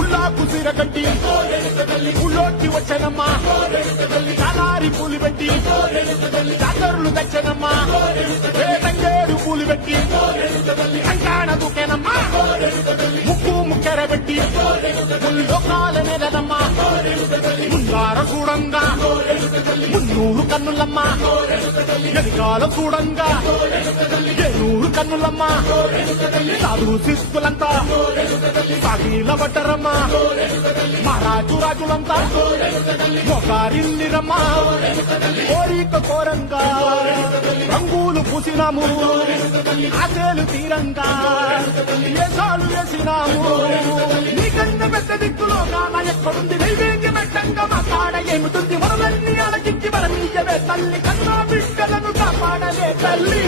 ఉల్లాకు సిరగడ్డి ఉల్లోకి వచ్చనమ్మా చాలారి పూలు పెట్టి జాతరులు తెచ్చనమ్మా తంగేడు పూలు పెట్టి కంటాణ దూకేనమ్మా ముక్కు ముక్కెర పెట్టి ముల్లోకాల నెలనమ్మా ముందార చూడంగా మున్నూరు కన్నులమ్మా ఎదిగాల చూడంగా ఏనూరు కన్నులమ్మా సాధు శిస్తులంతా సాగిల పడ్డరమ్మా మహారాజు రాజులంతా మొగారిల్లిరమ్మా కోరిక కోరంగా రంగులు పూసినాము ఆశలు తీరంగా ఏసాలు వేసినాము నీకన్నా పెద్ద దిక్కులో కాన ఎక్కడుంది నైవేద్య పెట్టంగా మా కాడ ఏమిటుంది వరలన్నీ అలకించి వరమీయవే తల్లి కన్నా బిడ్డలను కాపాడలే తల్లి